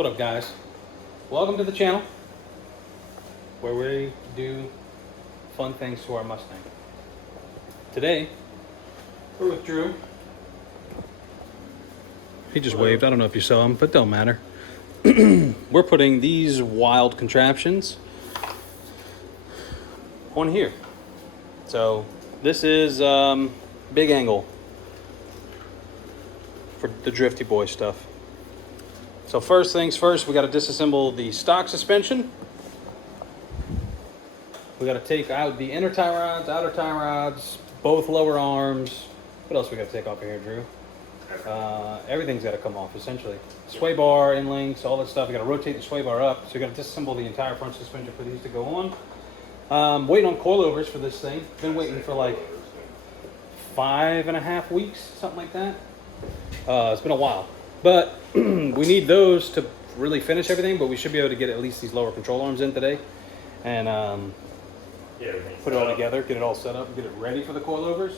What up, guys? Welcome to the channel where we do fun things to our Mustang. Today we're with Drew. He just waved. I don't know if you saw him, but don't matter. We're putting these wild contraptions on here. So this is big angle for the drifty boy stuff. So first things first, we got to disassemble the stock suspension. We got to take out the inner tie rods, outer tie rods, both lower arms. What else we got to take off of here, Drew? Everything's got to come off essentially. Sway bar, in links, all that stuff. We got to rotate the sway bar up. So we got to disassemble the entire front suspension for these to go on. Waiting on coilovers for this thing. Been waiting for like 5.5 weeks, something like that. It's been a while, but we need those to really finish everything. But we should be able to get at least these lower control arms in today, and put it all together, get it all set up, and get it ready for the coilovers.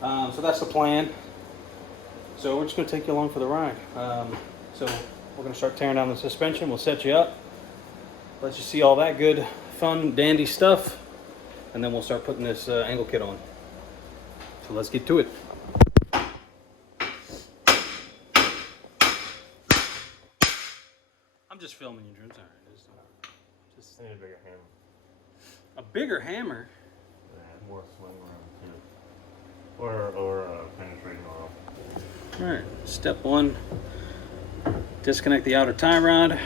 So that's the plan. So we're just going to take you along for the ride. So we're going to start tearing down the suspension. We'll set you up, let you see all that good, fun, dandy stuff, and then we'll start putting this angle kit on. So let's get to it. I'm just filming you, Drew. It's all right. Just I need a bigger hammer. A bigger hammer? Yeah, more swing around too. Or penetrating oil. All right, step one, disconnect the outer tie rod.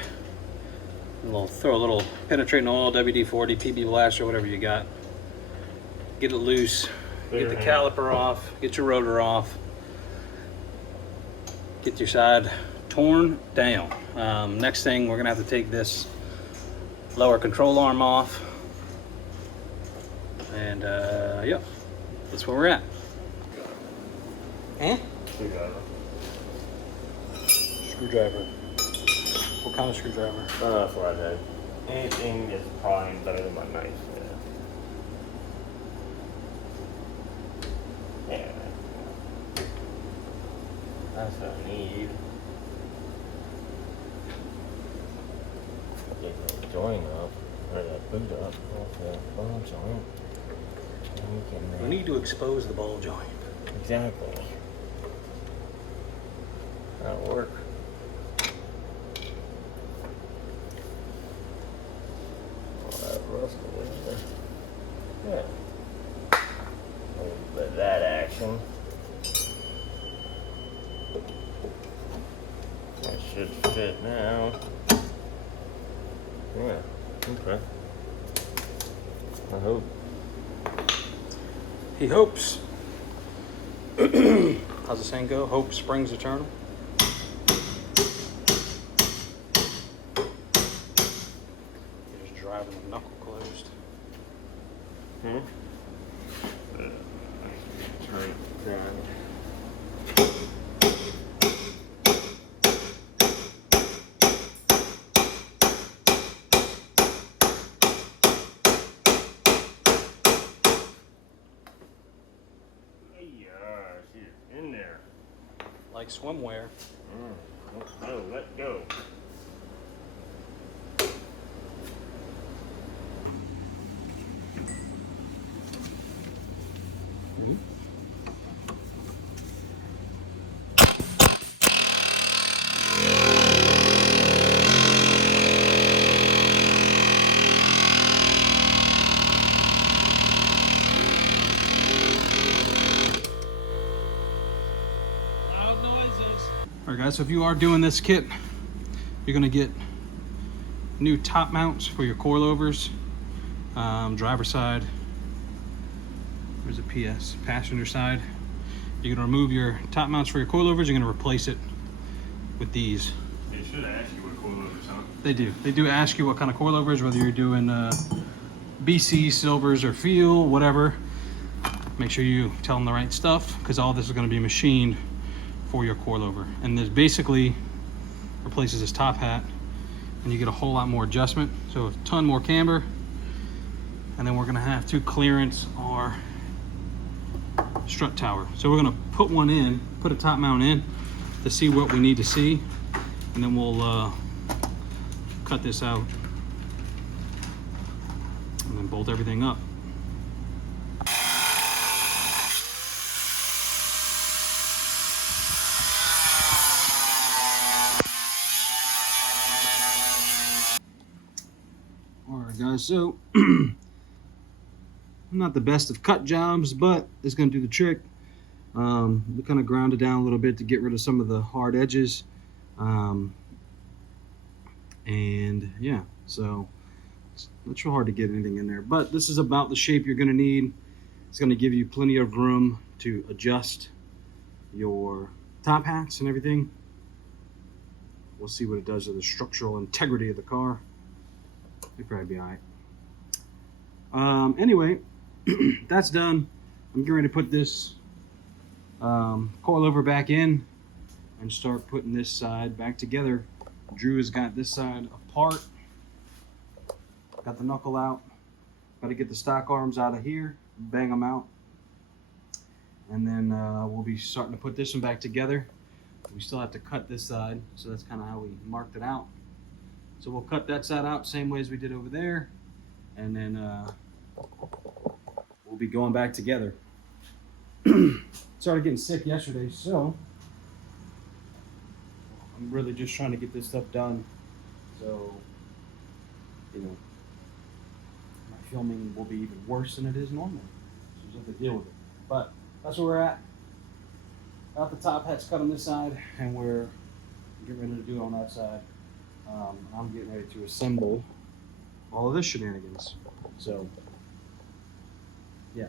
Throw a little penetrating oil, WD-40, PB Blaster, whatever you got. Get it loose, get the caliper off, get your rotor off, get your side torn down. Next thing, we're gonna have to take this lower control arm off. And yeah, that's where we're at. And? Screwdriver. What kind of screwdriver? That's what I did. Anything is probably better than my knife. Yeah. That's what I need. Get that joint up, or that boot up, off that ball joint. We need to expose the ball joint. Exactly. That'll work. Yeah. A little bit of that action. That should fit now. Yeah, okay. I hope. He hopes. How's the saying go? Hope springs eternal. You're just driving the knuckle closed. Turn it down. She's in there. Like swimwear. Oh, let go. Alright guys, so if you are doing this kit, you're going to get new top mounts for your coilovers. Driver side, there's a PS, passenger side. You're going to remove your top mounts for your coilovers, you're going to replace it with these. They should ask you what coilovers, huh? They do. They do ask you what kind of coilovers, whether you're doing BC, silvers, or Feal, whatever. Make sure you tell them the right stuff, because all this is going to be machined for your coilover. And this basically replaces this top hat, and you get a whole lot more adjustment, so a ton more camber. And then we're going to have to clearance our strut tower. So we're going to put one in, put a top mount in to see what we need to see, and then we'll cut this out and then bolt everything up. Alright guys, so not the best of cut jobs, but it's going to do the trick. We kind of ground it down a little bit to get rid of some of the hard edges. And yeah, so it's not real hard to get anything in there, but this is about the shape you're going to need. It's going to give you plenty of room to adjust your top hats and everything. We'll see what it does to the structural integrity of the car. It'll probably be all right. Anyway, that's done. I'm getting ready to put this coilover back in and start putting this side back together. Drew has got this side apart. Got the knuckle out. Got to get the stock arms out of here, bang them out. And then we'll be starting to put this one back together. We still have to cut this side, so that's kind of how we marked it out. So we'll cut that side out same way as we did over there. And then we'll be going back together. Started getting sick yesterday, so I'm really just trying to get this stuff done. So, you know, my filming will be even worse than it is normally. So just have to deal with it. But that's where we're at. Got the top hats cut on this side, and we're getting ready to do it on that side. I'm getting ready to assemble all of this shenanigans. So, yeah.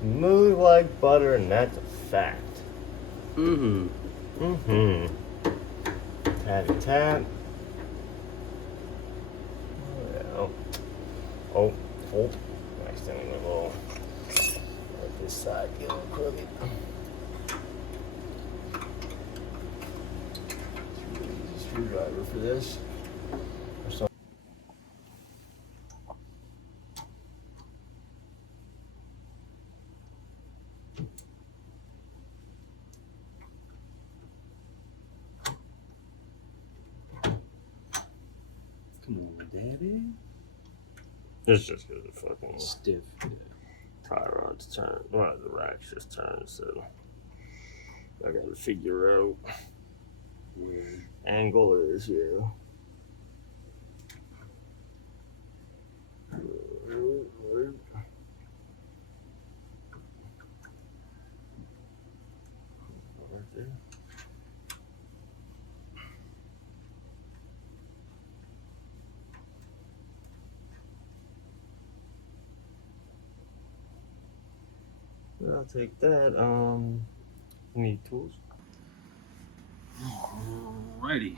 Smooth like butter, and that's a fact. Mm-hmm. Mm-hmm. Tatty tat. Oh, yeah. Oh, Next thing we will let this side get a little crooked. Screwdriver for this. Come on, Daddy. It's just because the fucking Stiff. tie rods turn. Well, the racks just turn, so I gotta figure out where angle is, yeah. Right there. I'll take that. Need tools. Alrighty.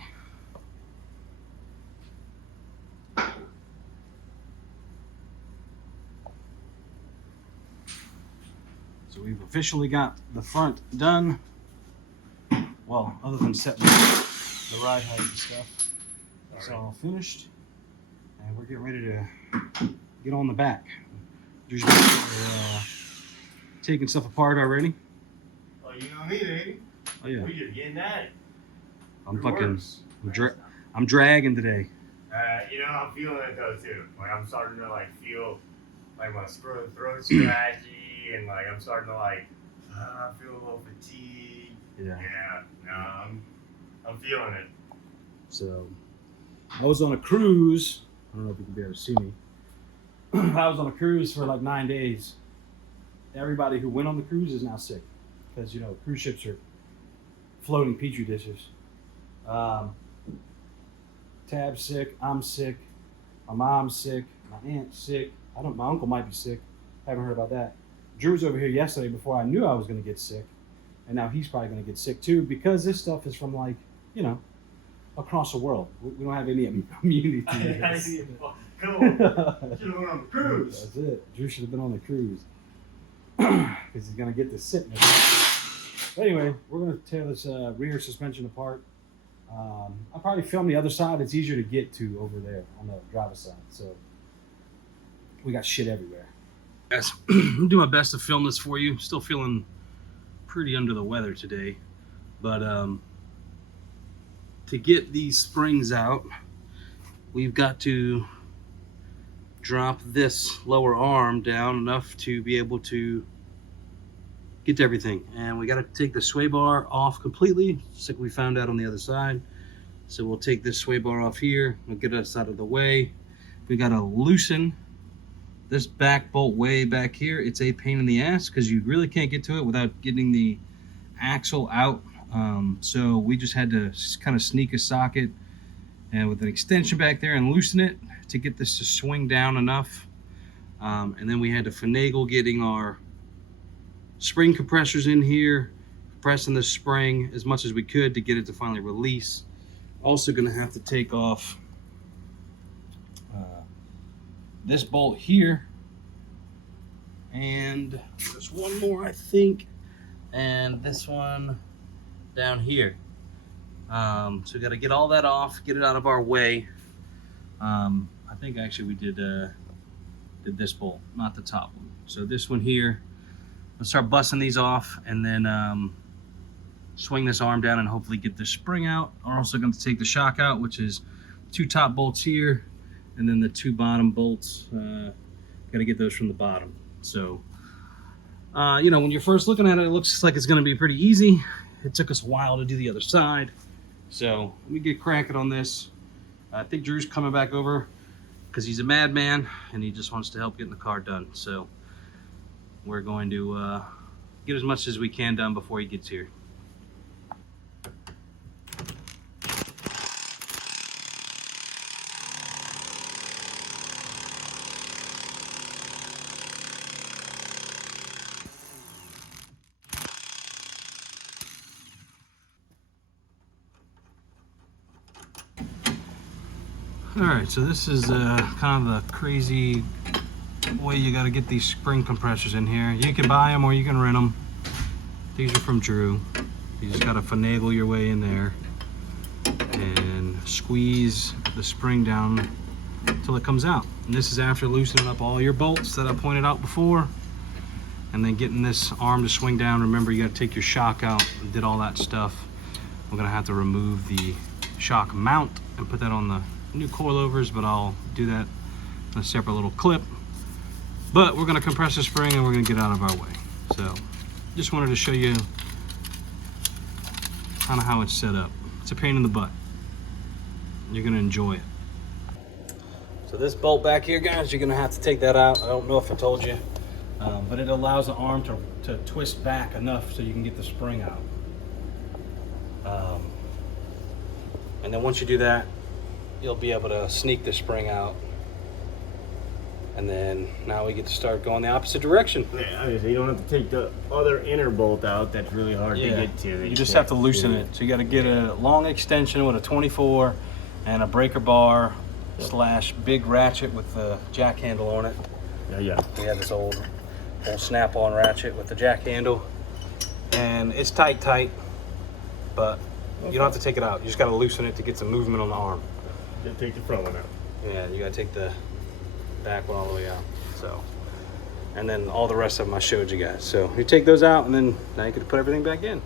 So we've officially got the front done. Well, other than setting the ride height and stuff, that's all finished. And we're getting ready to get on the back. Usually we're taking stuff apart already. Oh, you know me, baby. Oh yeah. We just getting at it. I'm I'm dragging today. You know, I'm feeling it though too. Like I'm starting to like feel like my throat scratchy and like I'm starting to like feel a little fatigue. Yeah. Yeah. No, I'm feeling it. So I was on a cruise. I don't know if you can be able to see me. I was on a cruise for like 9 days. Everybody who went on the cruise is now sick because, you know, cruise ships are floating petri dishes. Tab's sick. I'm sick. My mom's sick. My aunt's sick. My uncle might be sick. Haven't heard about that. Drew was over here yesterday before I knew I was going to get sick. And now he's probably going to get sick too because this stuff is from, like, you know, across the world. We don't have any immunity to this. Cool. Should have went on the cruise. That's it. Drew should have been on the cruise because he's going to get this sickness. But anyway, we're going to tear this rear suspension apart. I'll probably film the other side. It's easier to get to over there on the driver's side. So we got shit everywhere. Yes, I'll do my best to film this for you. Still feeling pretty under the weather today. But to get these springs out, we've got to drop this lower arm down enough to be able to get to everything. And we got to take the sway bar off completely, just like we found out on the other side. So we'll take this sway bar off here. We'll get us out of the way. We got to loosen this back bolt way back here. It's a pain in the ass because you really can't get to it without getting the axle out. So we just had to kind of sneak a socket and with an extension back there and loosen it to get this to swing down enough. And then we had to finagle getting our spring compressors in here, pressing the spring as much as we could to get it to finally release. Also gonna have to take off this bolt here, and there's one more I think, and this one down here. So we gotta get all that off, get it out of our way. I think actually we did this bolt, not the top one. So this one here, let's start busting these off and then swing this arm down and hopefully get the spring out. We're also going to take the shock out, which is 2 top bolts here and then the 2 bottom bolts. Got to get those from the bottom. So, you know, when you're first looking at it, it looks like it's going to be pretty easy. It took us a while to do the other side. So let me get cracking on this. I think Drew's coming back over because he's a madman and he just wants to help getting the car done. So we're going to get as much as we can done before he gets here. Alright, so this is kind of the crazy way you got to get these spring compressors in here. You can buy them or you can rent them. These are from Drew. You just got to finagle your way in there and squeeze the spring down until it comes out. And this is after loosening up all your bolts that I pointed out before and then getting this arm to swing down. Remember, you got to take your shock out and did all that stuff. We're going to have to remove the shock mount and put that on the new coilovers, but I'll do that in a separate little clip. But we're going to compress the spring and we're going to get out of our way. So just wanted to show you kind of how it's set up. It's a pain in the butt. You're going to enjoy it. So this bolt back here, guys, you're going to have to take that out. I don't know if I told you, but it allows the arm to twist back enough so you can get the spring out. And then once you do that, you'll be able to sneak the spring out. And then now we get to start going the opposite direction. Yeah, obviously you don't have to take the other inner bolt out. That's really hard to get to. You just have to loosen it. So you got to get a long extension with a 24 and a breaker bar / big ratchet with the jack handle on it. Yeah. We have this old snap-on ratchet with the jack handle. And it's tight, but you don't have to take it out. You just got to loosen it to get some movement on the arm. Just take the front one out. Yeah, you got to take the back one all the way out. So, and then all the rest of them I showed you guys. So you take those out and then now you can put everything back in.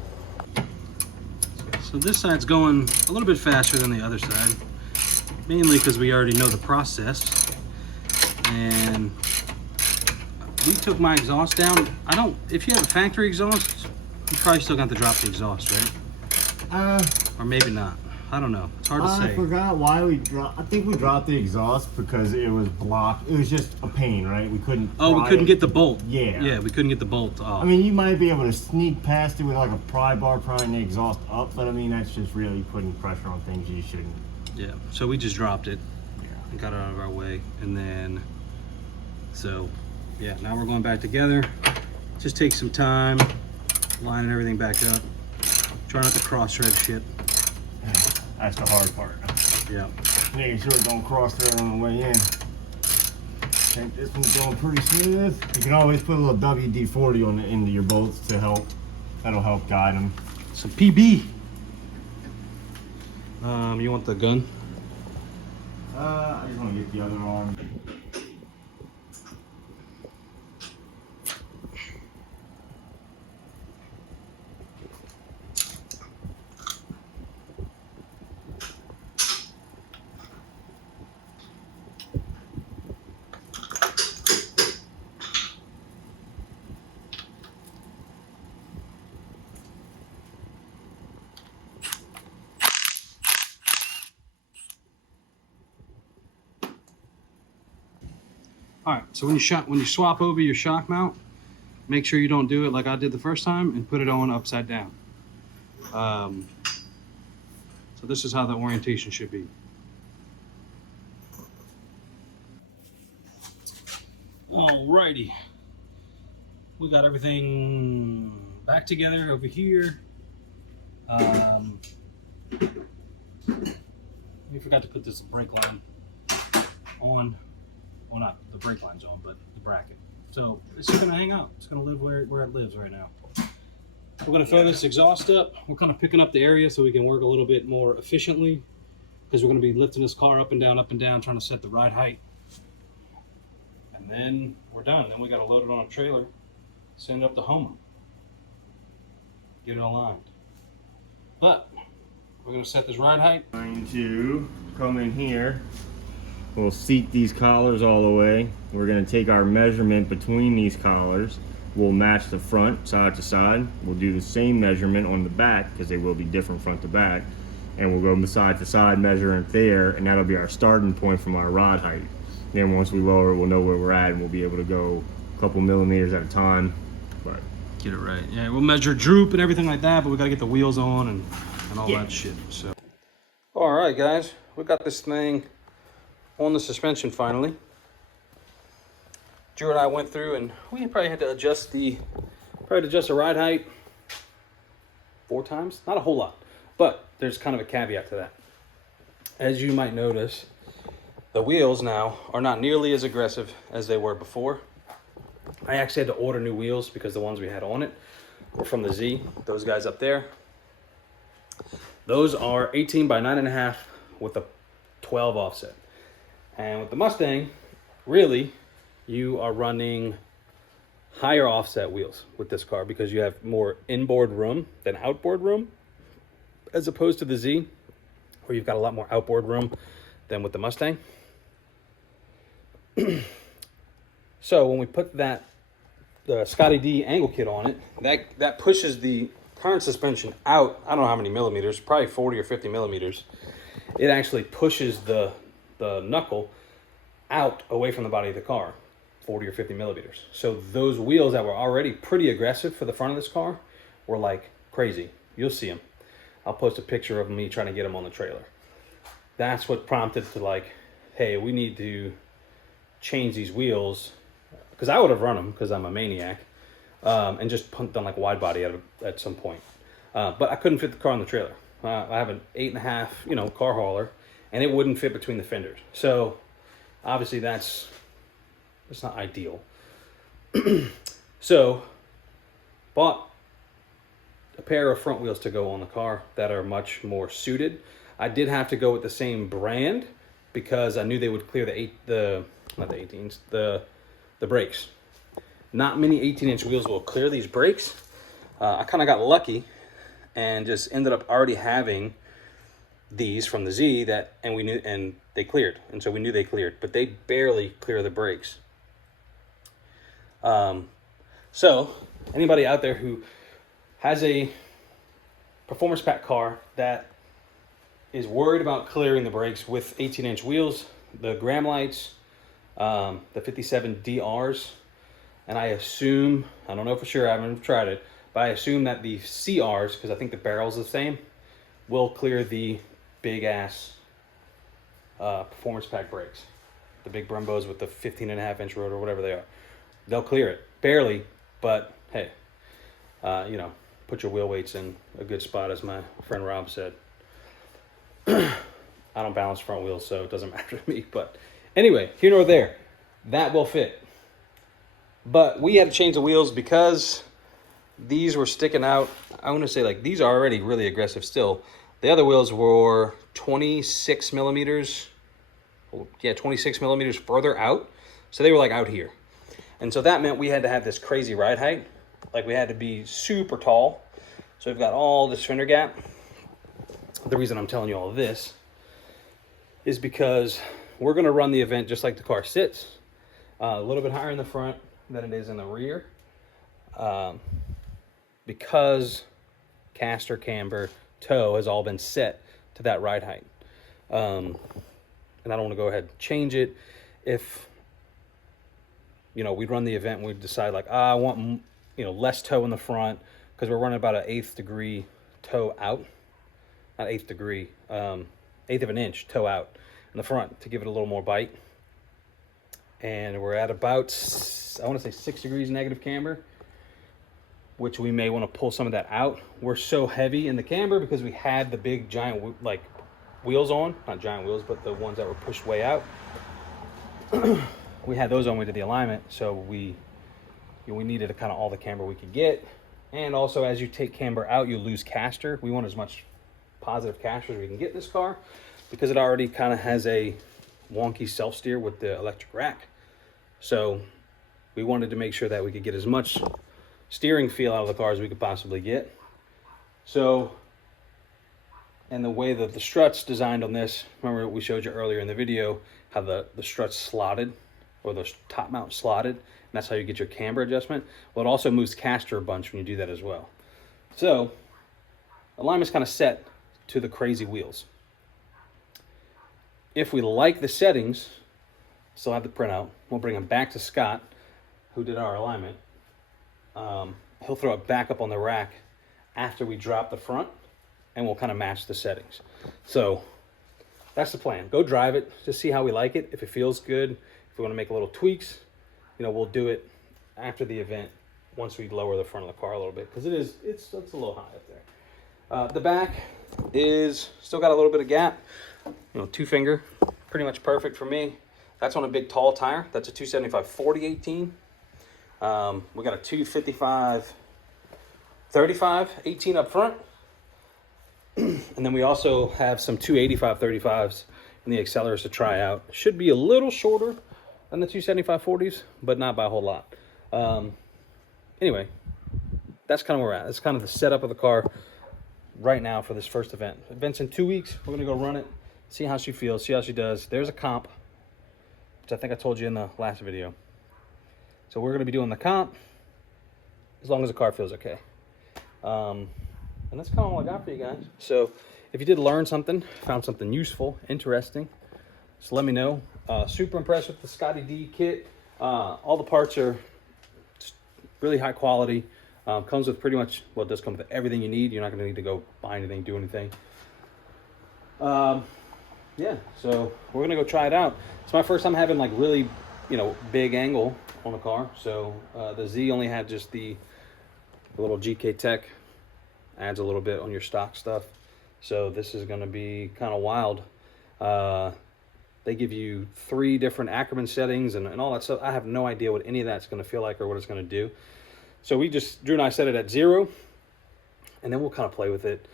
So this side's going a little bit faster than the other side, mainly because we already know the process. And we took my exhaust down. If you have a factory exhaust, you probably still got to drop the exhaust, right? Or maybe not. I don't know. It's hard to say. I forgot why we dropped. I think we dropped the exhaust because it was blocked. It was just a pain, right? We couldn't. Oh, we couldn't get the bolt. Yeah. Yeah, we couldn't get the bolt off. I mean, you might be able to sneak past it with like a pry bar prying the exhaust up, but I mean, that's just really putting pressure on things you shouldn't. Yeah, so we just dropped it. Yeah. And got it out of our way. And then, so, yeah, now we're going back together. Just take some time, lining everything back up. Try not to cross-thread shit. That's the hard part. Yeah. Making sure it don't cross thread on the way in. I think this one's going pretty smooth. You can always put a little WD-40 on the end of your bolts to help. That'll help guide them. Some PB. You want the gun? I just want to get the other arm. All right, so when you swap over your shock mount, make sure you don't do it like I did the first time and put it on upside down. So this is how the orientation should be. Alrighty, we got everything back together over here. We forgot to put this brake line on. Well, not the brake line's on, but the bracket. So it's just gonna hang out. It's gonna live where it lives right now. We're gonna fill this exhaust up. We're kind of picking up the area so we can work a little bit more efficiently because we're gonna be lifting this car up and down, trying to set the ride height. And then we're done. Then we gotta load it on a trailer, send it up to home, get it aligned. But we're gonna set this ride height. Going to come in here. We'll seat these collars all the way. We're going to take our measurement between these collars. We'll match the front side to side. We'll do the same measurement on the back because they will be different front to back. And we'll go side to side, measure it there, and that'll be our starting point from our rod height. Then once we lower it, we'll know where we're at and we'll be able to go a couple millimeters at a time. But get it right. Yeah, we'll measure droop and everything like that, but we got to get the wheels on and all that shit. So, all right, guys, we got this thing on the suspension finally. Drew and I went through and we probably had to adjust the ride height 4 times. Not a whole lot, but there's kind of a caveat to that. As you might notice, the wheels now are not nearly as aggressive as they were before. I actually had to order new wheels because the ones we had on it were from the Z, those guys up there. Those are 18 by 9.5 with a 12 offset. And with the Mustang, really, you are running higher offset wheels with this car because you have more inboard room than outboard room, as opposed to the Z, where you've got a lot more outboard room than with the Mustang. So when we put the Scotidi Angle kit on it, that pushes the current suspension out. I don't know how many millimeters, probably 40 or 50 millimeters. It actually pushes the knuckle out away from the body of the car, 40 or 50 millimeters. So those wheels that were already pretty aggressive for the front of this car were like crazy. You'll see them. I'll post a picture of me trying to get them on the trailer. That's what prompted to like, hey, we need to change these wheels, because I would have run them because I'm a maniac, and just done like wide body at some point. But I couldn't fit the car on the trailer. I have an 8.5, car hauler, and it wouldn't fit between the fenders. So obviously that's not ideal. So bought a pair of front wheels to go on the car that are much more suited. I did have to go with the same brand because I knew they would clear the brakes. Not many 18-inch wheels will clear these brakes. I kind of got lucky and just ended up already having these from the Z and they cleared, and so we knew they cleared, but they barely clear the brakes. So anybody out there who has a performance pack car that is worried about clearing the brakes with 18-inch wheels, the Graham lights, the 57 DRs, and I assume, I don't know for sure, I haven't tried it, but I assume that the CRs, because I think the barrel's the same, will clear the big ass performance pack brakes. The big Brembos with the 15.5-inch rotor, whatever they are. They'll clear it. Barely, but hey, you know, put your wheel weights in a good spot, as my friend Rob said. I don't balance front wheels, so it doesn't matter to me. But anyway, here nor there, that will fit. But we had to change the wheels because these were sticking out. I want to say, like, these are already really aggressive still. The other wheels were 26 millimeters. Yeah, 26 millimeters further out. So they were like out here. And so that meant we had to have this crazy ride height. Like, we had to be super tall. So we've got all this fender gap. The reason I'm telling you all of this is because we're going to run the event just like the car sits. A little bit higher in the front than it is in the rear. Because caster, camber, toe has all been set to that ride height. And I don't want to go ahead and change it. If, you know, we run the event and we decide, like, I want, you know, less toe in the front, because we're running about an 1/8 degree toe out. Not 1/8 degree, 1/8 of an inch toe out in the front to give it a little more bite. And we're at about, I want to say 6 degrees negative camber, which we may want to pull some of that out. We're so heavy in the camber because we had the big giant, like, wheels on, not giant wheels, but the ones that were pushed way out. We had those on, we did the alignment, so we needed a kind of all the camber we could get. And also, as you take camber out, you lose caster. We want as much positive caster as we can get in this car, because it already kind of has a wonky self-steer with the electric rack. So we wanted to make sure that we could get as much steering feel out of the car as we could possibly get. So, and the way that the strut's designed on this, remember we showed you earlier in the video how the strut's slotted, or the top mount slotted, and that's how you get your camber adjustment. Well, it also moves caster a bunch when you do that as well. So alignment's kind of set to the crazy wheels. If we like the settings, still have the printout, we'll bring them back to Scott, who did our alignment. He'll throw it back up on the rack after we drop the front, and we'll kind of match the settings. So that's the plan. Go drive it, just see how we like it. If it feels good, if we want to make a little tweaks, you know, we'll do it after the event once we lower the front of the car a little bit, because it's a little high up there. The back is still got a little bit of gap. You know, 2-finger, pretty much perfect for me. That's on a big tall tire. That's a 275/40 18. We got a 255/35 18 up front. And then we also have some 285/35s in the accelerators to try out. Should be a little shorter than the 275/40s, but not by a whole lot. Anyway, that's kind of where we're at. That's kind of the setup of the car right now for this first event. Event's in 2 weeks. We're gonna go run it, see how she feels, see how she does. There's a comp, which I think I told you in the last video. So we're gonna be doing the comp as long as the car feels okay. And that's kind of all I got for you guys. So if you did learn something, found something useful, interesting, just let me know. Super impressed with the Scotidi kit. All the parts are just really high quality. Comes with pretty much, well, it does come with everything you need. You're not going to need to go buy anything, do anything. Yeah, so we're going to go try it out. It's my first time having, like, really, you know, big angle on the car. So the Z only had just the little GK Tech. Adds a little bit on your stock stuff. So this is going to be kind of wild. They give you 3 different Ackerman settings and all that stuff. I have no idea what any of that's going to feel like or what it's going to do. So Drew and I set it at 0, and then we'll kind of play with it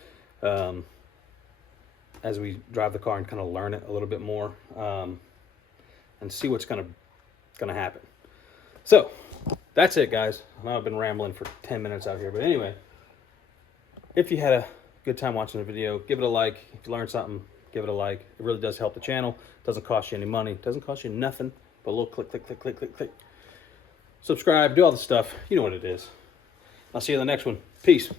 as we drive the car and kind of learn it a little bit more, and see what's going to happen. So that's it, guys. I know I've been rambling for 10 minutes out here, but anyway, if you had a good time watching the video, give it a like. If you learned something, give it a like. It really does help the channel. It doesn't cost you any money. It doesn't cost you nothing but a little click, click, click, click, click, click. subscribe, do all the stuff. You know what it is. I'll see you in the next one. Peace.